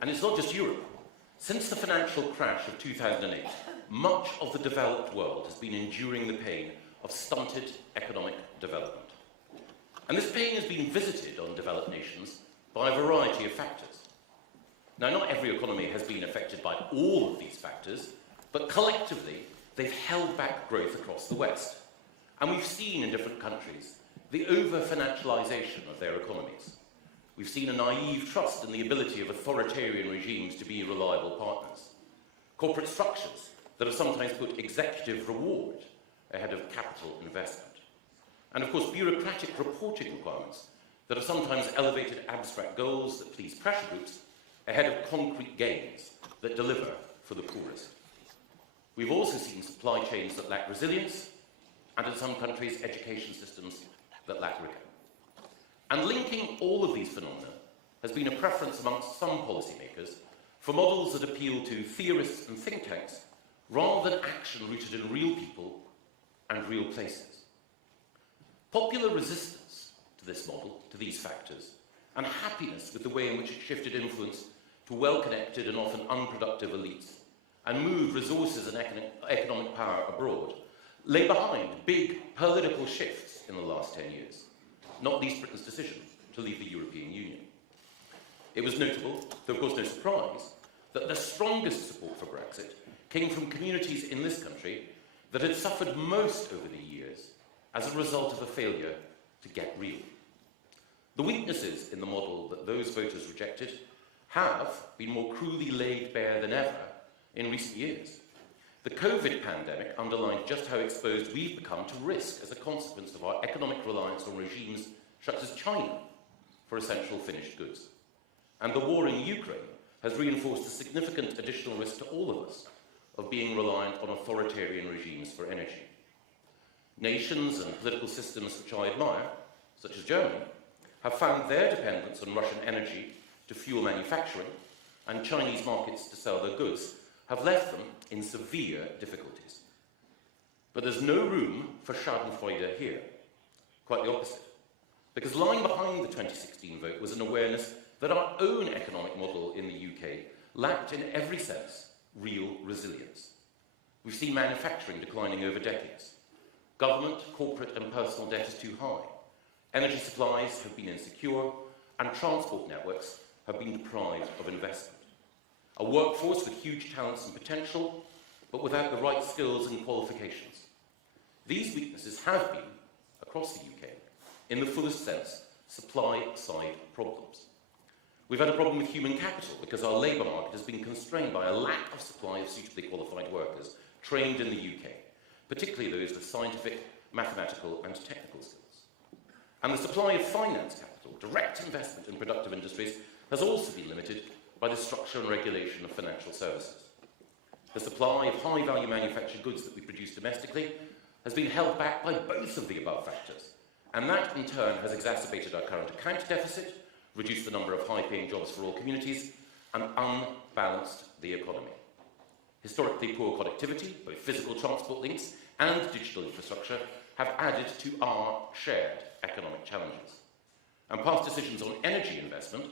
And it's not just Europe. Since the financial crash of 2008, much of the developed world has been enduring the pain of stunted economic development. And this pain has been visited on developed nations by a variety of factors. Now, not every economy has been affected by all of these factors, but collectively, they've held back growth across the West. And we've seen in different countries the over-financialization of their economies. We've seen a naive trust in the ability of authoritarian regimes to be reliable partners. Corporate structures that have sometimes put executive reward ahead of capital investment. And of course, bureaucratic reporting requirements that have sometimes elevated abstract goals that please pressure groups ahead of concrete gains that deliver for the poorest. We've also seen supply chains that lack resilience, and in some countries, education systems that lack rigor. And linking all of these phenomena has been a preference amongst some policymakers for models that appeal to theorists and think tanks rather than action rooted in real people and real places. Popular resistance to this model, to these factors, and happiness with the way in which it shifted influence to well-connected and often unproductive elites and moved resources and economic power abroad, lay behind big political shifts in the last 10 years, not least Britain's decision to leave the European Union. It was notable, though of course no surprise, that the strongest support for Brexit came from communities in this country that had suffered most over the years as a result of a failure to get real. The weaknesses in the model that those voters rejected have been more cruelly laid bare than ever in recent years. The COVID pandemic underlined just how exposed we've become to risk as a consequence of our economic reliance on regimes such as China for essential finished goods. And the war in Ukraine has reinforced the significant additional risk to all of us of being reliant on authoritarian regimes for energy. Nations and political systems which I admire, such as Germany, have found their dependence on Russian energy to fuel manufacturing and Chinese markets to sell their goods have left them in severe difficulties. But there's no room for schadenfreude here. Quite the opposite. Because lying behind the 2016 vote was an awareness that our own economic model in the UK lacked in every sense real resilience. We've seen manufacturing declining over decades. Government, corporate and personal debt is too high. Energy supplies have been insecure, and transport networks have been deprived of investment. A workforce with huge talents and potential, but without the right skills and qualifications. These weaknesses have been, across the UK, in the fullest sense, supply-side problems. We've had a problem with human capital because our labour market has been constrained by a lack of supply of suitably qualified workers trained in the UK, particularly those with scientific, mathematical and technical skills. And the supply of finance capital, direct investment in productive industries, has also been limited by the structure and regulation of financial services. The supply of high-value manufactured goods that we produce domestically has been held back by both of the above factors, and that in turn has exacerbated our current account deficit, reduced the number of high-paying jobs for all communities, and unbalanced the economy. Historically poor connectivity, both physical transport links and digital infrastructure, have added to our shared economic challenges. And past decisions on energy investment,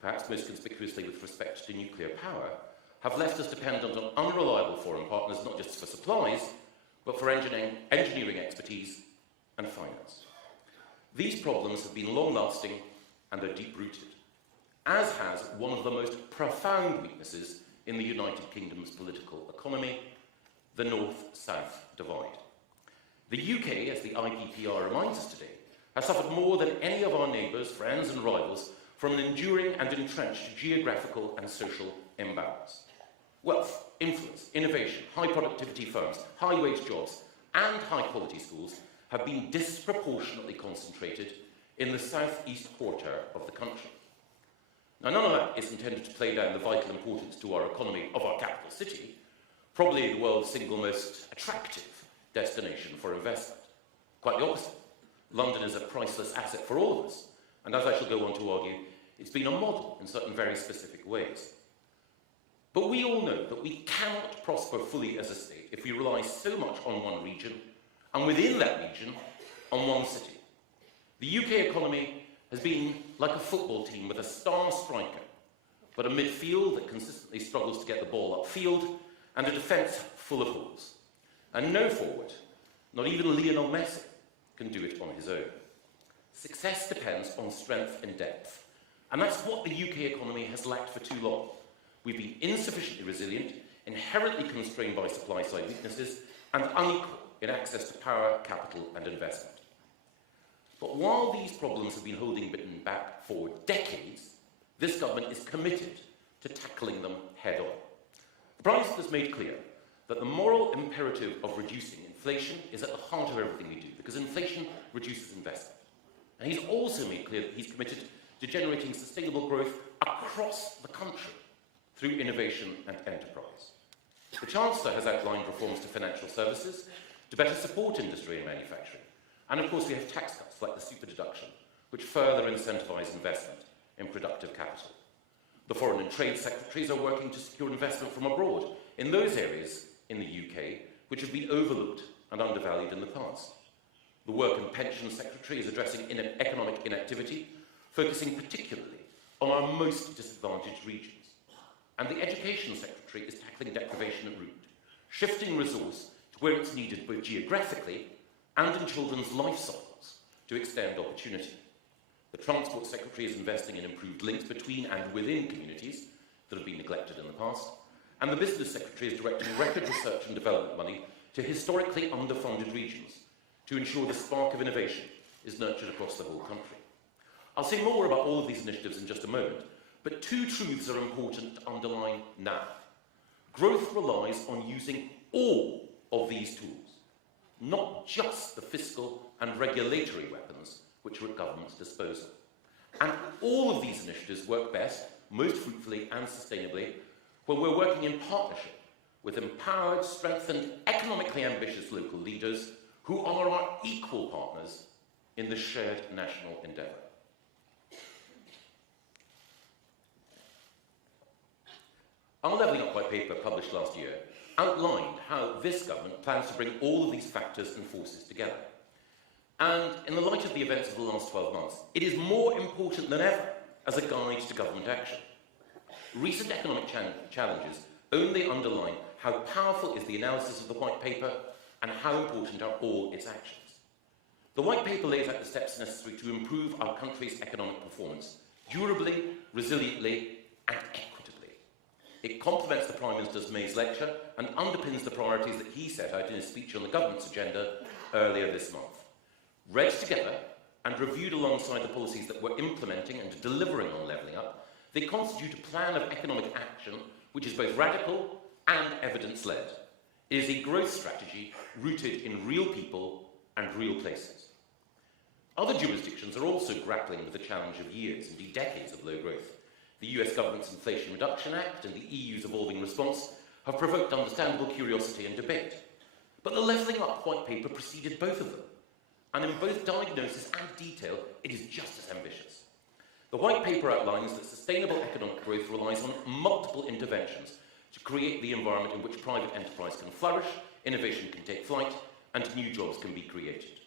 perhaps most conspicuously with respect to nuclear power, have left us dependent on unreliable foreign partners, not just for supplies, but for engineering expertise and finance. These problems have been long-lasting and are deep-rooted, as has one of the most profound weaknesses in the United Kingdom's political economy, the North-South divide. The UK, as the IPPR reminds us today, has suffered more than any of our neighbours, friends and rivals from an enduring and entrenched geographical and social imbalance. Wealth, influence, innovation, high productivity firms, high wage jobs and high quality schools have been disproportionately concentrated in the southeast quarter of the country. Now, none of that is intended to play down the vital importance to our economy of our capital city, probably the world's single most attractive destination for investment. Quite the opposite. London is a priceless asset for all of us, and as I shall go on to argue, it's been a model in certain very specific ways. But we all know that we cannot prosper fully as a state if we rely so much on one region, and within that region, on one city. The UK economy has been like a football team with a star striker, but a midfield that consistently struggles to get the ball upfield, and a defence full of holes. And no forward, not even Lionel Messi, can do it on his own. Success depends on strength and depth, and that's what the UK economy has lacked for too long. We've been insufficiently resilient, inherently constrained by supply-side weaknesses, and unequal in access to power, capital, and investment. But while these problems have been holding Britain back for decades, this government is committed to tackling them head-on. The Prime Minister has made clear that the moral imperative of reducing inflation is at the heart of everything we do, because inflation reduces investment. And he's also made clear that he's committed to generating sustainable growth across the country through innovation and enterprise. The Chancellor has outlined reforms to financial services to better support industry and manufacturing. And of course we have tax cuts like the super deduction, which further incentivise investment in productive capital. The Foreign and Trade Secretaries are working to secure investment from abroad in those areas in the UK which have been overlooked and undervalued in the past. The Work and Pensions Secretary is addressing economic inactivity, focusing particularly on our most disadvantaged regions. And the Education Secretary is tackling deprivation at root, shifting resource to where it's needed both geographically and in children's life cycles to extend opportunity. The Transport Secretary is investing in improved links between and within communities that have been neglected in the past, and the Business Secretary is directing record research and development money to historically underfunded regions to ensure the spark of innovation is nurtured across the whole country. I'll say more about all of these initiatives in just a moment, but two truths are important to underline now. Growth relies on using all of these tools, not just the fiscal and regulatory weapons which are at government's disposal. And all of these initiatives work best, most fruitfully and sustainably, when we're working in partnership with empowered, strengthened, economically ambitious local leaders who are our equal partners in the shared national endeavour. Our Levelling Up White Paper, published last year, outlined how this government plans to bring all of these factors and forces together. And in the light of the events of the last 12 months, it is more important than ever as a guide to government action. Recent economic challenges only underline how powerful is the analysis of the White Paper and how important are all its actions. The White Paper lays out the steps necessary to improve our country's economic performance durably, resiliently, and equitably. It complements the Prime Minister's May's lecture and underpins the priorities that he set out in his speech on the government's agenda earlier this month. Read together and reviewed alongside the policies that we're implementing and delivering on Levelling Up, they constitute a plan of economic action which is both radical and evidence-led. It is a growth strategy rooted in real people and real places. Other jurisdictions are also grappling with the challenge of years, indeed decades of low growth. The US government's Inflation Reduction Act and the EU's evolving response have provoked understandable curiosity and debate. But the Levelling Up White Paper preceded both of them. And in both diagnosis and detail, it is just as ambitious. The White Paper outlines that sustainable economic growth relies on multiple interventions to create the environment in which private enterprise can flourish, innovation can take flight, and new jobs can be created.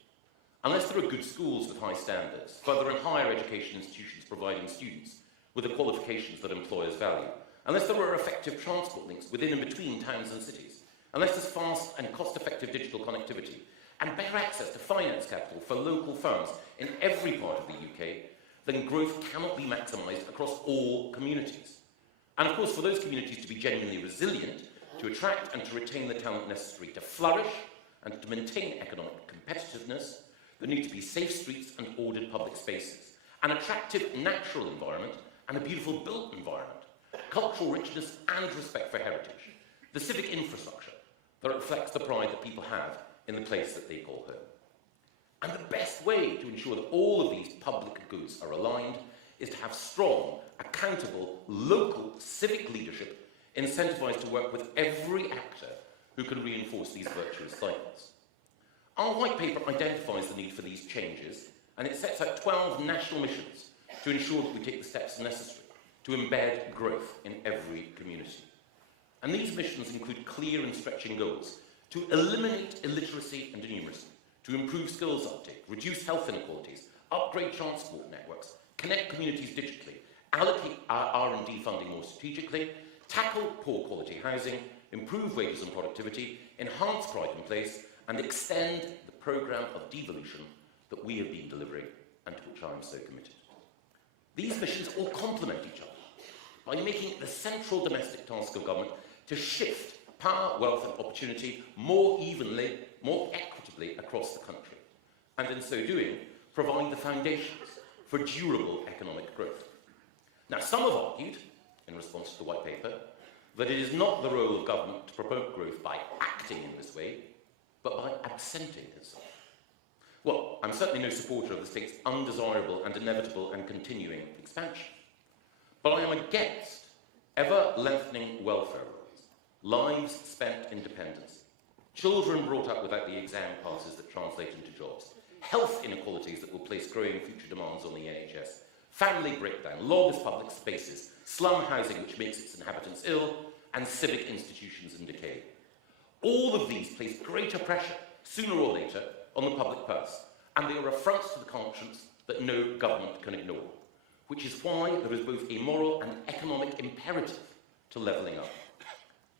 Unless there are good schools with high standards, further and higher education institutions providing students with the qualifications that employers value, unless there are effective transport links within and between towns and cities, unless there's fast and cost-effective digital connectivity, and better access to finance capital for local firms in every part of the UK, then growth cannot be maximised across all communities. And of course, for those communities to be genuinely resilient, to attract and to retain the talent necessary to flourish and to maintain economic competitiveness, there need to be safe streets and ordered public spaces, an attractive natural environment and a beautiful built environment, cultural richness and respect for heritage, the civic infrastructure that reflects the pride that people have in the place that they call home. And the best way to ensure that all of these public goods are aligned is to have strong, accountable, local civic leadership incentivised to work with every actor who can reinforce these virtuous cycles. Our White Paper identifies the need for these changes, and it sets out 12 national missions to ensure that we take the steps necessary to embed growth in every community. And these missions include clear and stretching goals to eliminate illiteracy and innumeracy, to improve skills uptake, reduce health inequalities, upgrade transport networks, connect communities digitally, allocate our R&D funding more strategically, tackle poor quality housing, improve wages and productivity, enhance pride and place, and extend the programme of devolution that we have been delivering and to which I am so committed. These missions all complement each other by making it the central domestic task of government to shift power, wealth and opportunity more evenly, more equitably across the country, and in so doing, provide the foundations for durable economic growth. Now, some have argued, in response to the White Paper, that it is not the role of government to promote growth by acting in this way, but by absenting itself. Well, I'm certainly no supporter of the state's undesirable and inevitable and continuing expansion, but I am against ever-lengthening welfare rolls, lives spent in dependency, children brought up without the exam passes that translate into jobs, health inequalities that will place growing future demands on the NHS, family breakdown, lawless public spaces, slum housing which makes its inhabitants ill, and civic institutions in decay. All of these place greater pressure, sooner or later, on the public purse, and they are affronts to the conscience that no government can ignore, which is why there is both a moral and economic imperative to levelling up.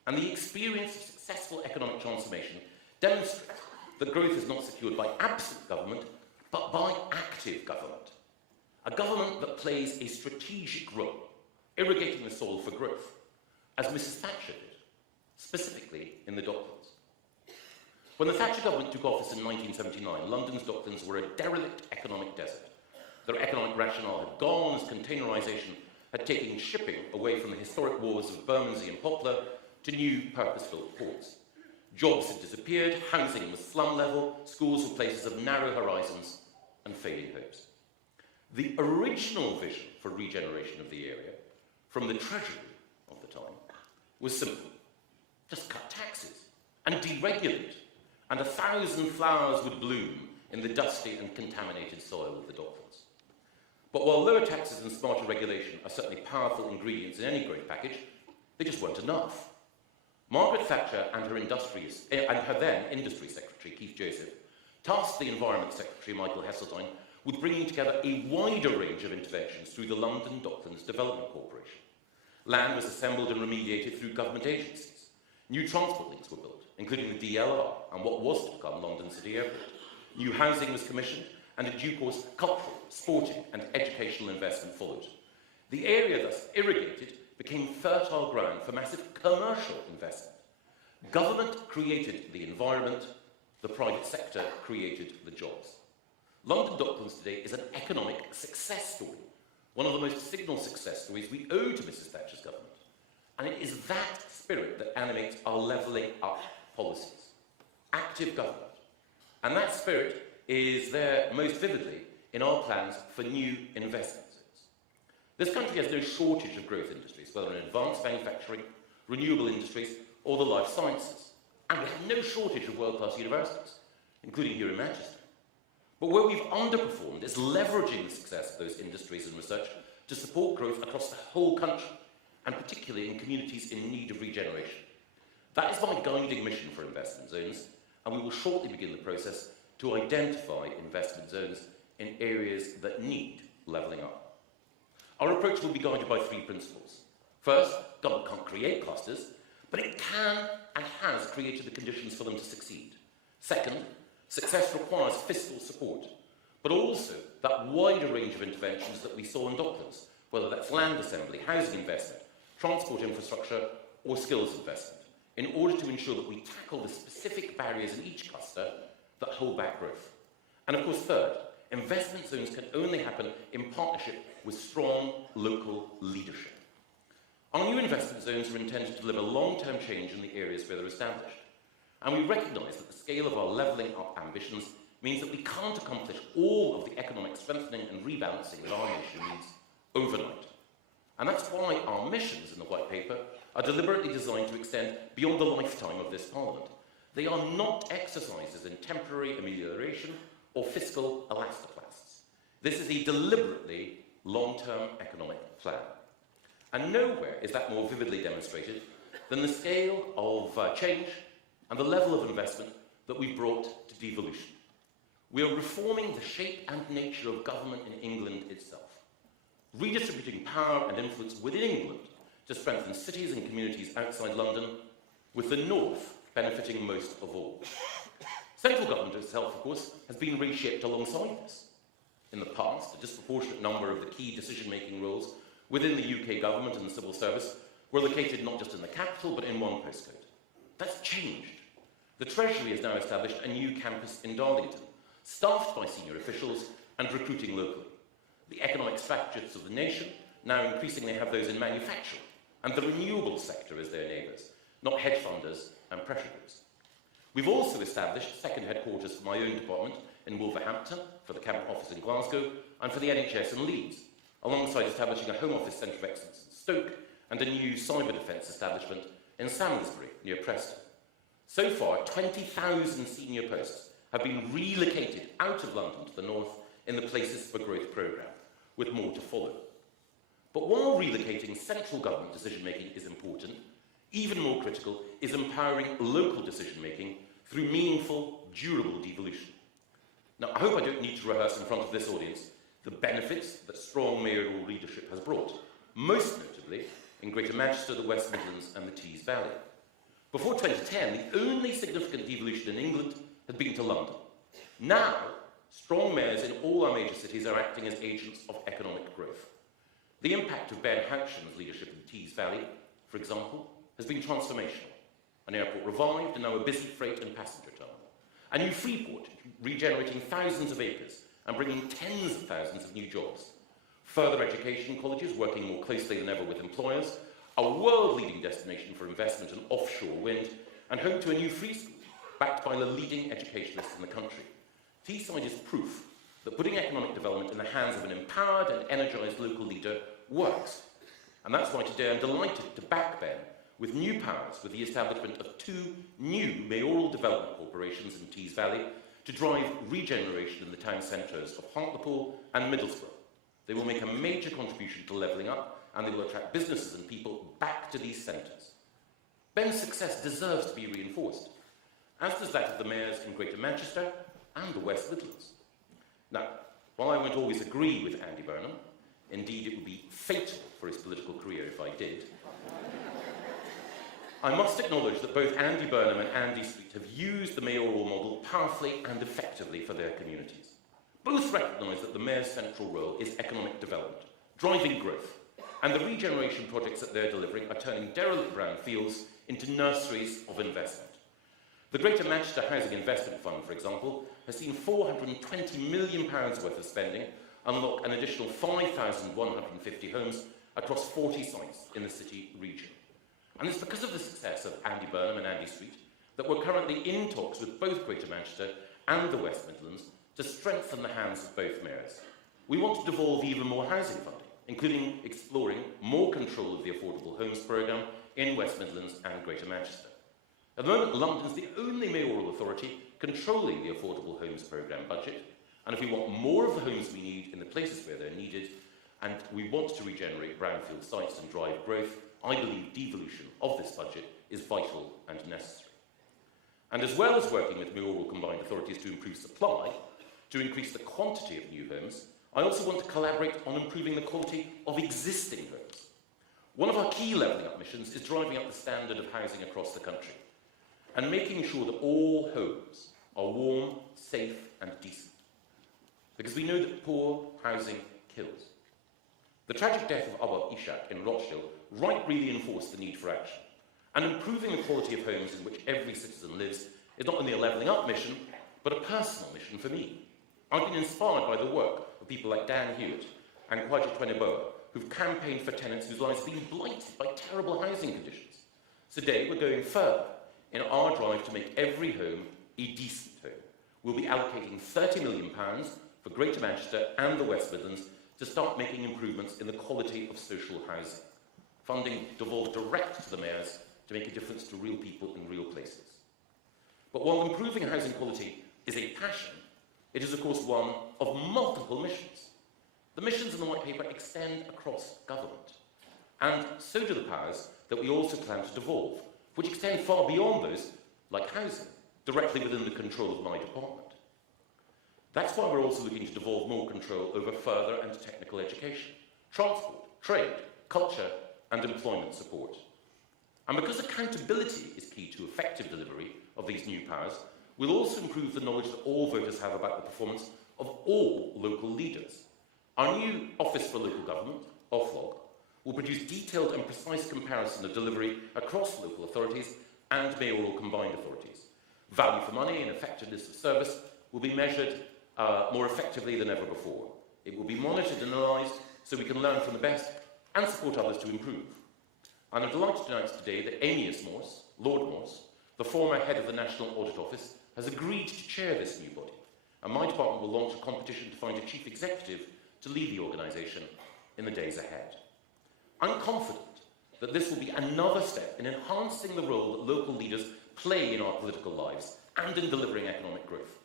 And the experience of successful economic transformation demonstrates that growth is not secured by absent government, but by active government. A government that plays a strategic role, irrigating the soil for growth, as Mrs. Thatcher did, specifically in the Docklands. When the Thatcher government took office in 1979, London's Docklands were a derelict economic desert. Their economic rationale had gone as containerisation had taken shipping away from the historic wharves of Bermondsey and Poplar to new purpose-built ports. Jobs had disappeared, housing was slum level, schools were places of narrow horizons and fading hopes. The original vision for regeneration of the area, from the Treasury of the time, was simple. Just cut taxes and deregulate, and 1,000 flowers would bloom in the dusty and contaminated soil of the Docklands. But while lower taxes and smarter regulation are certainly powerful ingredients in any growth package, they just weren't enough. Margaret Thatcher and her then Industry Secretary, Keith Joseph, tasked the Environment Secretary, Michael Gove, with bringing together a wider range of interventions through the London Docklands Development Corporation. Land was assembled and remediated through government agencies. New transport links were built, including the DLR and what was to become London City Airport. New housing was commissioned, and in due course, cultural, sporting and educational investment followed. The area thus irrigated became fertile ground for massive commercial investment. Government created the environment, the private sector created the jobs. London Docklands today is an economic success story, one of the most signal success stories we owe to Mrs. Thatcher's government. And it is that spirit that animates our levelling up policies. Active government. And that spirit is there most vividly in our plans for new investment zones. This country has no shortage of growth industries, whether in advanced manufacturing, renewable industries, or the life sciences. And we have no shortage of world-class universities, including here in Manchester. But where we've underperformed is leveraging the success of those industries and research to support growth across the whole country, and particularly in communities in need of regeneration. That is my guiding mission for investment zones, and we will shortly begin the process to identify investment zones in areas that need levelling up. Our approach will be guided by three principles. First, government can't create clusters, but it can and has created the conditions for them to succeed. Second, success requires fiscal support, but also that wider range of interventions that we saw in Docklands, whether that's land assembly, housing investment, transport infrastructure, or skills investment, in order to ensure that we tackle the specific barriers in each cluster that hold back growth. And of course, third, investment zones can only happen in partnership with strong local leadership. Our new investment zones are intended to deliver long-term change in the areas where they're established. And we recognise that the scale of our levelling up ambitions means that we can't accomplish all of the economic strengthening and rebalancing that our nation needs overnight. And that's why our missions in the White Paper are deliberately designed to extend beyond the lifetime of this Parliament. They are not exercises in temporary amelioration or fiscal elastoplasts. This is a deliberately long-term economic plan. And nowhere is that more vividly demonstrated than the scale of change and the level of investment that we've brought to devolution. We are reforming the shape and nature of government in England itself. redistributing power and influence within England to strengthen cities and communities outside London, with the north benefiting most of all. Central government itself, of course, has been reshaped alongside this. In the past, a disproportionate number of the key decision-making roles within the UK government and the civil service were located not just in the capital, but in one postcode. That's changed. The Treasury has now established a new campus in Darlington, staffed by senior officials and recruiting locally. The economic strategists of the nation now increasingly have those in manufacturing, and the renewable sector as their neighbours, not hedge funders and pressure groups. We've also established second headquarters for my own department in Wolverhampton, for the Cabinet Office in Glasgow, and for the NHS in Leeds, alongside establishing a Home Office Centre of Excellence in Stoke and a new cyber defence establishment in Salisbury, near Preston. So far, 20,000 senior posts have been relocated out of London to the north in the Places for Growth programme, with more to follow. But while relocating central government decision-making is important, even more critical is empowering local decision-making through meaningful, durable devolution. Now, I hope I don't need to rehearse in front of this audience the benefits that strong mayoral leadership has brought, most notably in Greater Manchester, the West Midlands and the Tees Valley. Before 2010, the only significant devolution in England had been to London. Now, strong mayors in all our major cities are acting as agents of economic growth. The impact of Ben Houchen's leadership in the Tees Valley, for example, has been transformational. An airport revived and now a busy freight and passenger terminal. A new Freeport, regenerating thousands of acres and bringing tens of thousands of new jobs. Further education colleges working more closely than ever with employers, a world-leading destination for investment in offshore wind, and home to a new free school, backed by the leading educationalists in the country. Teesside is proof that putting economic development in the hands of an empowered and energised local leader works. And that's why today I'm delighted to back Ben with new powers with the establishment of 2 new mayoral development corporations in Tees Valley to drive regeneration in the town centres of Hartlepool and Middlesbrough. They will make a major contribution to levelling up, and they will attract businesses and people back to these centres. Ben's success deserves to be reinforced, as does that of the mayors in Greater Manchester and the West Midlands. Now, while I won't always agree with Andy Burnham, indeed it would be fatal for his political career if I did, I must acknowledge that both Andy Burnham and Andy Street have used the mayoral model powerfully and effectively for their communities. Both recognise that the mayor's central role is economic development, driving growth, and the regeneration projects that they're delivering are turning derelict brown fields into nurseries of investment. The Greater Manchester Housing Investment Fund, for example, has seen £420 million worth of spending unlock an additional 5,150 homes across 40 sites in the city region. And it's because of the success of Andy Burnham and Andy Street that we're currently in talks with both Greater Manchester and the West Midlands to strengthen the hands of both mayors. We want to devolve even more housing funding, including exploring more control of the Affordable Homes programme in West Midlands and Greater Manchester. At the moment, London's the only mayoral authority controlling the Affordable Homes programme budget, and if we want more of the homes we need in the places where they're needed, and we want to regenerate brownfield sites and drive growth, I believe devolution of this budget is vital and necessary. And as well as working with mayoral combined authorities to improve supply, to increase the quantity of new homes, I also want to collaborate on improving the quality of existing homes. One of our key levelling up missions is driving up the standard of housing across the country and making sure that all homes are warm, safe and decent. Because we know that poor housing kills. The tragic death of Abba Ishak in Rochdale rightly reinforced the need for action. And improving the quality of homes in which every citizen lives is not only a levelling up mission, but a personal mission for me. I've been inspired by the work of people like Dan Hewitt and Kwaji Tweniboa, who've campaigned for tenants whose lives have been blighted by terrible housing conditions. Today, we're going further in our drive to make every home a decent home. We'll be allocating £30 million for Greater Manchester and the West Midlands to start making improvements in the quality of social housing. Funding devolved direct to the mayors to make a difference to real people in real places. But while improving housing quality is a passion, it is of course one of multiple missions. The missions in the White Paper extend across government, and so do the powers that we also plan to devolve, which extend far beyond those, like housing, directly within the control of my department. That's why we're also looking to devolve more control over further and technical education, transport, trade, culture, and employment support. And because accountability is key to effective delivery of these new powers, we'll also improve the knowledge that all voters have about the performance of all local leaders. Our new Office for Local Government, OFLOG, will produce detailed and precise comparison of delivery across local authorities and mayoral combined authorities. Value for money and effectiveness of service will be measured more effectively than ever before. It will be monitored and analysed so we can learn from the best and support others to improve. And I'm delighted to announce today that Amyas Morse, Lord Morse, the former head of the National Audit Office, has agreed to chair this new body. And my department will launch a competition to find a chief executive to lead the organisation in the days ahead. I'm confident that this will be another step in enhancing the role that local leaders play in our political lives and in delivering economic growth.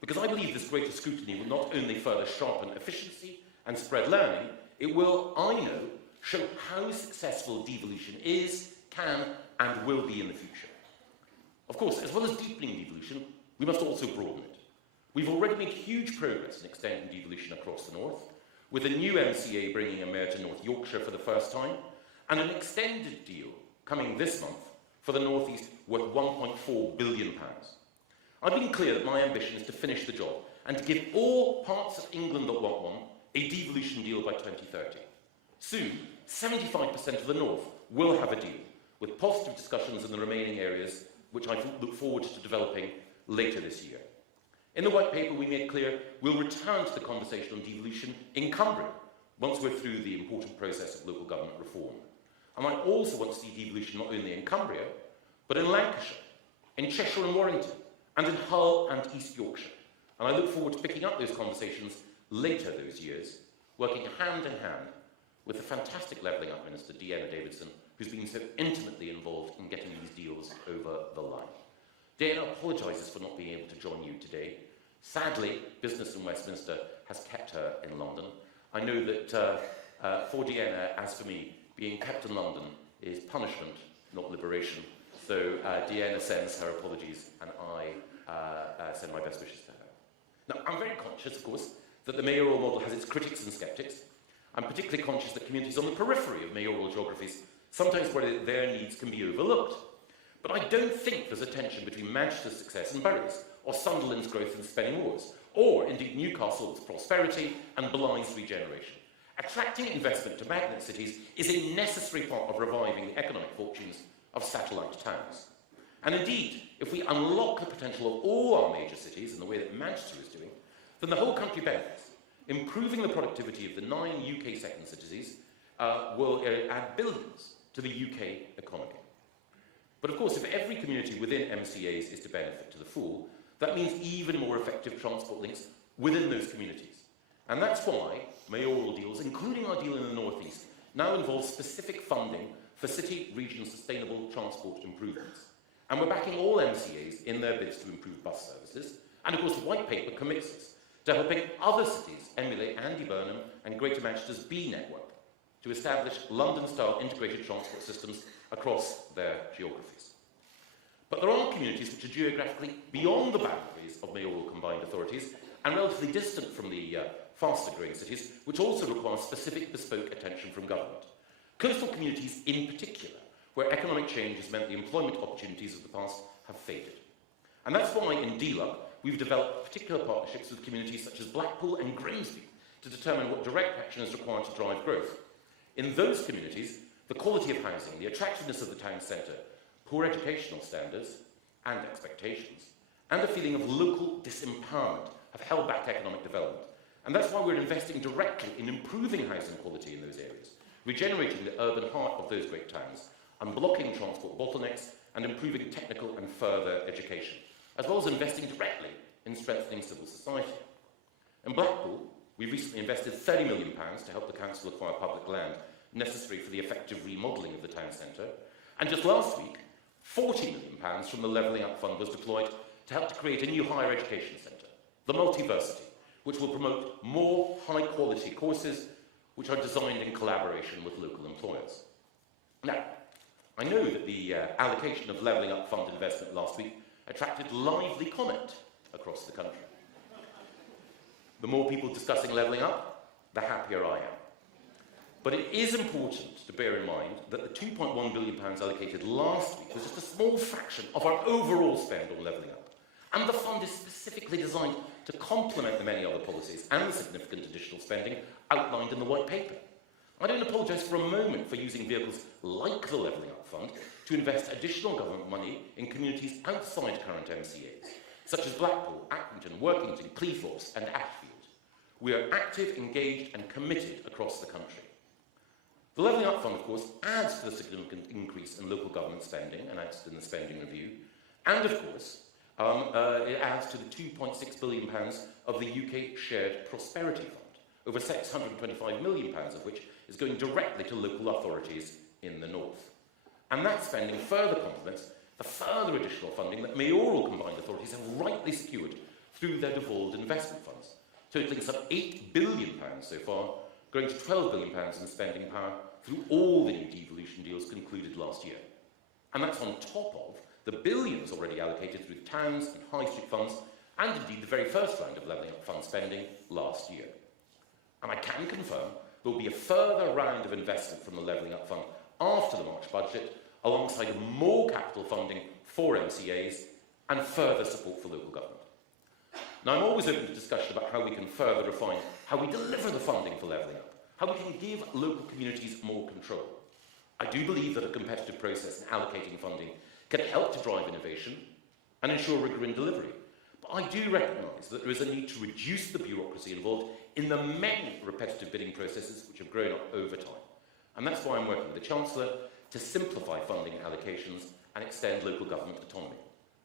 Because I believe this greater scrutiny will not only further sharpen efficiency and spread learning, it will, I know, show how successful devolution is, can, and will be in the future. Of course, as well as deepening devolution, we must also broaden it. We've already made huge progress in extending devolution across the north, with a new MCA bringing a mayor to North Yorkshire for the first time, and an extended deal coming this month for the North East worth £1.4 billion. I've been clear that my ambition is to finish the job and to give all parts of England that want one a devolution deal by 2030. Soon, 75% of the North will have a deal, with positive discussions in the remaining areas, which I look forward to developing later this year. In the White Paper, we made clear we'll return to the conversation on devolution in Cumbria, once we're through the important process of local government reform. And I also want to see devolution not only in Cumbria, but in Lancashire, in Cheshire and Warrington, and in Hull and East Yorkshire. And I look forward to picking up those conversations later those years, working hand in hand with the fantastic Levelling Up Minister, Deanna Davidson, who's been so intimately involved in getting these deals over the line. Deanna apologises for not being able to join you today. Sadly, business in Westminster has kept her in London. I know that for Deanna, as for me, being kept in London is punishment, not liberation. So Deanna sends her apologies, and I send my best wishes to her. Now, I'm very conscious, of course, that the mayoral model has its critics and sceptics. I'm particularly conscious that communities on the periphery of mayoral geographies, sometimes where their needs can be overlooked. But I don't think there's a tension between Manchester's success and Bury's, or Sunderland's growth and Spenny Moors, or indeed Newcastle's prosperity and Blythe's regeneration. Attracting investment to magnet cities is a necessary part of reviving the economic fortunes of satellite towns. And indeed, if we unlock the potential of all our major cities in the way that Manchester is doing, then the whole country benefits. Improving the productivity of the 9 UK second cities will add billions to the UK economy. But of course, if every community within MCAs is to benefit to the full, that means even more effective transport links within those communities. And that's why mayoral deals, including our deal in the North East, now involve specific funding for city-region sustainable transport improvements. And we're backing all MCAs in their bids to improve bus services. And of course, the White Paper commits us to helping other cities emulate Andy Burnham and Greater Manchester's B network to establish London-style integrated transport systems across their geographies. But there are communities which are geographically beyond the boundaries of mayoral combined authorities and relatively distant from the faster-growing cities, which also require specific bespoke attention from government. Coastal communities in particular, where economic change has meant the employment opportunities of the past have faded. And that's why in DLUC, we've developed particular partnerships with communities such as Blackpool and Grimsby to determine what direct action is required to drive growth. In those communities, the quality of housing, the attractiveness of the town centre, poor educational standards and expectations, and a feeling of local disempowerment have held back economic development. And that's why we're investing directly in improving housing quality in those areas, regenerating the urban heart of those great towns, unblocking transport bottlenecks, and improving technical and further education, as well as investing directly in strengthening civil society. In Blackpool, we recently invested £30 million to help the council acquire public land necessary for the effective remodelling of the town centre. And just last week, £40 million from the Levelling Up Fund was deployed to help to create a new higher education centre, the Multiversity, which will promote more high-quality courses which are designed in collaboration with local employers. Now, I know that the allocation of Levelling Up Fund investment last week attracted lively comment across the country. The more people discussing Levelling Up, the happier I am. But it is important to bear in mind that the £2.1 billion allocated last week was just a small fraction of our overall spend on levelling up. And the fund is specifically designed to complement the many other policies and the significant additional spending outlined in the White Paper. I don't apologise for a moment for using vehicles like the Levelling Up Fund to invest additional government money in communities outside current MCAs, such as Blackpool, Accrington, Workington, Cleethorpes and Ashfield. We are active, engaged and committed across the country. The Levelling Up Fund, of course, adds to the significant increase in local government spending announced in the spending review, and of course, it adds to the £2.6 billion of the UK Shared Prosperity Fund, over £625 million of which is going directly to local authorities in the north. And that spending further complements the further additional funding that mayoral combined authorities have rightly secured through their devolved investment funds, totalling some £8 billion so far, growing to £12 billion in spending power through all the new devolution deals concluded last year. And that's on top of the billions already allocated through the towns and high street funds, and indeed the very first round of Levelling Up Fund spending last year. And I can confirm there will be a further round of investment from the Levelling Up Fund after the March budget, alongside more capital funding for MCAs and further support for local government. Now, I'm always open to discussion about how we can further refine how we deliver the funding for Levelling Up, how we can give local communities more control. I do believe that a competitive process in allocating funding can help to drive innovation and ensure rigour in delivery. But I do recognise that there is a need to reduce the bureaucracy involved in the many repetitive bidding processes which have grown up over time. And that's why I'm working with the Chancellor to simplify funding allocations and extend local government autonomy.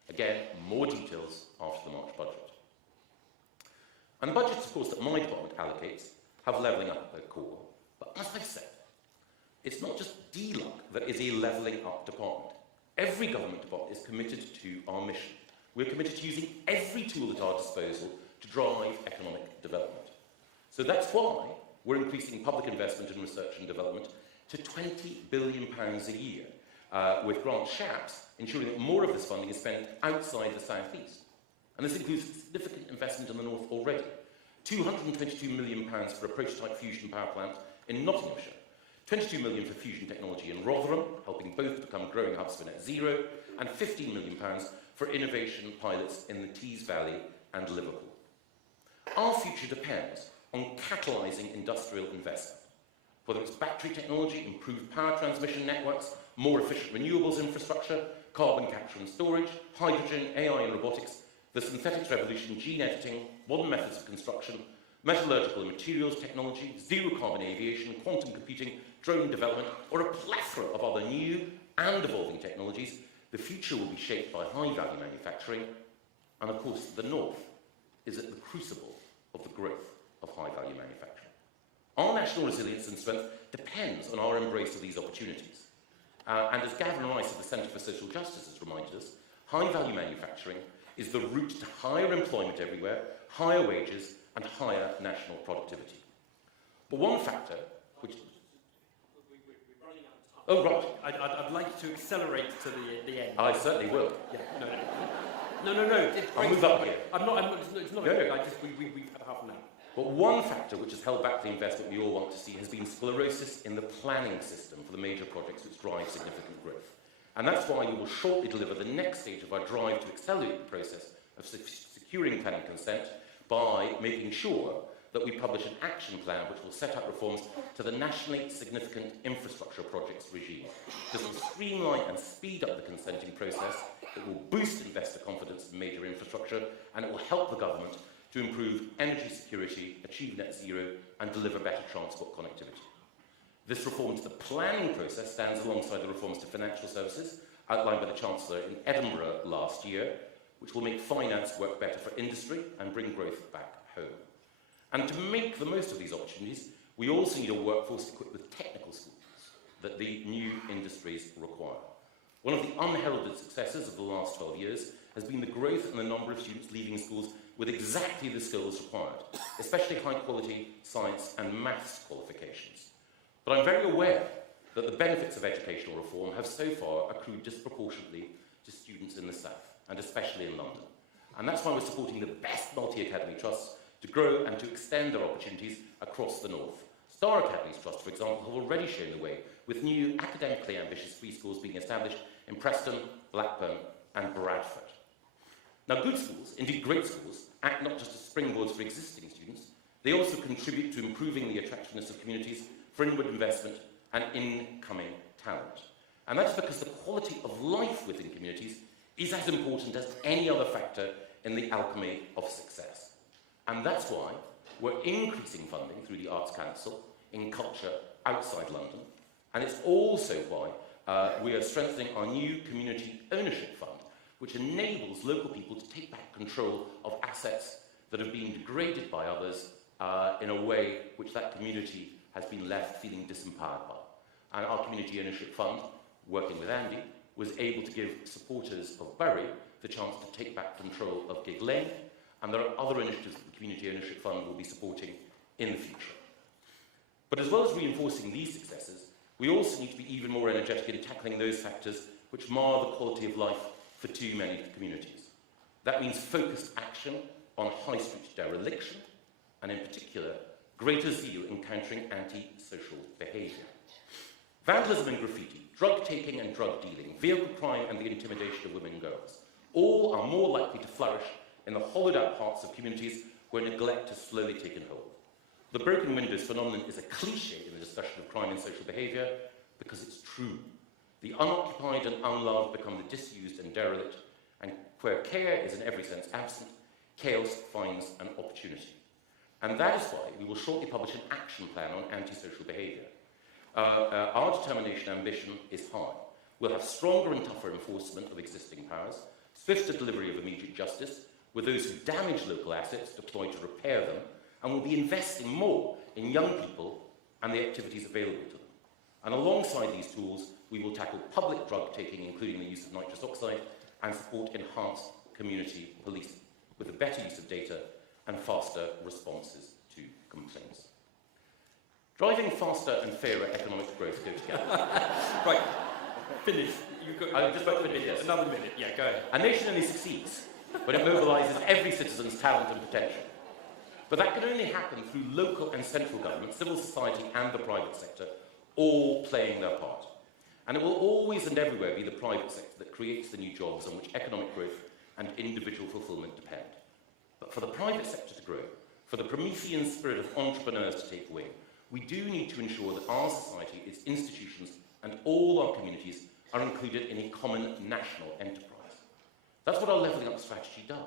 Again, more details after the March budget. And the budgets, of course, that my department allocates have levelling up at their core. But as I've said, it's not just DLUC that is a levelling up department. Every government department is committed to our mission. We're committed to using every tool at our disposal to drive economic development. So that's why we're increasing public investment in research and development to £20 billion a year, with grant shares ensuring that more of this funding is spent outside the South East. And this includes significant investment in the North already. £222 million for a prototype fusion power plant in Nottinghamshire, £22 million for fusion technology in Rotherham, helping both become growing hubs for net zero, and £15 million for innovation pilots in the Tees Valley and Liverpool. Our future depends on catalysing industrial investment, whether it's battery technology, improved power transmission networks, more efficient renewables infrastructure, carbon capture and storage, hydrogen, AI and robotics, the synthetics revolution, gene editing, modern methods of construction, metallurgical and materials technology, zero-carbon aviation, quantum computing, drone development, or a plethora of other new and evolving technologies. The future will be shaped by high-value manufacturing, and of course the North is at the crucible of the growth of high-value manufacturing. Our national resilience and strength depends on our embrace of these opportunities. And as Gavin Rice of the Centre for Social Justice has reminded us, high-value manufacturing is the route to higher employment everywhere, higher wages, and higher national productivity. But one factor which... We're running out of time. Oh, right. I'd like to accelerate to the end. I certainly will. Yeah, no. I'll move up here. It's not. No. We've had half an hour. But one factor which has held back the investment we all want to see has been sclerosis in the planning system for the major projects which drive significant growth. And that's why we will shortly deliver the next stage of our drive to accelerate the process of securing planning consent by making sure that we publish an action plan which will set out reforms to the nationally significant infrastructure projects regime. This will streamline and speed up the consenting process, it will boost investor confidence in major infrastructure, and it will help the government to improve energy security, achieve net zero, and deliver better transport connectivity. This reform to the planning process stands alongside the reforms to financial services outlined by the Chancellor in Edinburgh last year, which will make finance work better for industry and bring growth back home. And to make the most of these opportunities, we also need a workforce equipped with technical skills that the new industries require. One of the unheralded successes of the last 12 years has been the growth in the number of students leaving schools with exactly the skills required, especially high-quality science and maths qualifications. But I'm very aware that the benefits of educational reform have so far accrued disproportionately to students in the South, and especially in London. And that's why we're supporting the best multi-academy trusts to grow and to extend our opportunities across the North, Star Academies Trust, for example, have already shown the way, with new academically ambitious free schools being established in Preston, Blackburn and Bradford. Now, good schools, indeed great schools, act not just as springboards for existing students, they also contribute to improving the attractiveness of communities for inward investment and incoming talent. And that's because the quality of life within communities is as important as any other factor in the alchemy of success. And that's why we're increasing funding through the Arts Council in culture outside London, and it's also why we are strengthening our new community ownership fund, which enables local people to take back control of assets that have been degraded by others in a way which that community has been left feeling disempowered by. And our community ownership fund, working with Andy, was able to give supporters of Bury the chance to take back control of Gig Lane, and there are other initiatives that the Community Ownership Fund will be supporting in the future. But as well as reinforcing these successes, we also need to be even more energetic in tackling those factors which mar the quality of life for too many communities. That means focused action on high street dereliction, and in particular, greater zeal in countering anti-social behaviour. Vandalism and graffiti, drug-taking and drug dealing, vehicle crime and the intimidation of women and girls, all are more likely to flourish in the hollowed-out parts of communities where neglect has slowly taken hold. The broken windows phenomenon is a cliché in the discussion of crime and social behaviour because it's true. The unoccupied and unloved become the disused and derelict, and where care is in every sense absent, chaos finds an opportunity. And that is why we will shortly publish an action plan on antisocial behaviour. Our determination and ambition is high. We'll have stronger and tougher enforcement of existing powers, swifter delivery of immediate justice, with those who damage local assets deployed to repair them, and we'll be investing more in young people and the activities available to them. And alongside these tools, we will tackle public drug taking, including the use of nitrous oxide, and support enhanced community policing, with a better use of data and faster responses to complaints. Driving faster and fairer economic growth go together. Right, finish. You've got, I'm just about to finish this. Another minute, yeah, go ahead. A nation only succeeds when it mobilises every citizen's talent and potential. But that can only happen through local and central government, civil society and the private sector, all playing their part. And it will always and everywhere be the private sector that creates the new jobs on which economic growth and individual fulfilment depend. But for the private sector to grow, for the Promethean spirit of entrepreneurs to take wing, we do need to ensure that our society, its institutions, and all our communities are included in a common national enterprise. That's what our levelling up strategy does.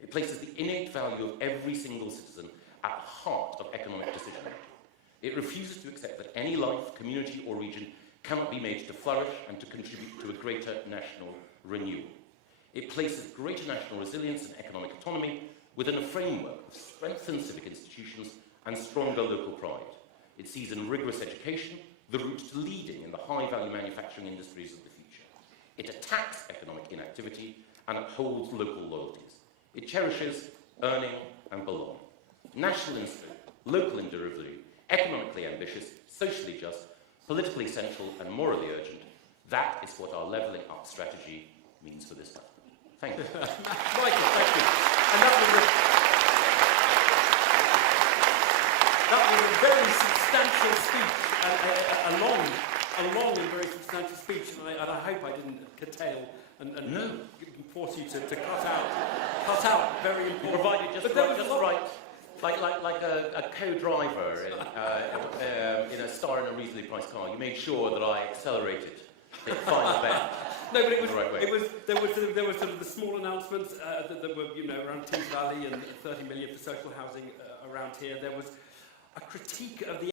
It places the innate value of every single citizen at the heart of economic decision-making. It refuses to accept that any life, community, or region cannot be made to flourish and to contribute to a greater national renewal. It places greater national resilience and economic autonomy within a framework of strengthened civic institutions and stronger local pride. It sees in rigorous education the route to leading in the high-value manufacturing industries of the future. It attacks economic inactivity and upholds local loyalties. It cherishes earning and belonging. National in scope, local in delivery, economically ambitious, socially just, politically central and morally urgent. That is what our levelling up strategy means for this country. Thank you. Michael, thank you. And that was a very substantial speech, a long and very substantial speech, and I hope I didn't curtail and No. force you to cut out very important. You provided just But there was just a lot- right, like a co-driver in a star in a reasonably priced car. You made sure that I accelerated the final bend. No, but it was, the right way. there were sort of the small announcements that were, around Tees Valley and 30 million for social housing around here. There was a critique of the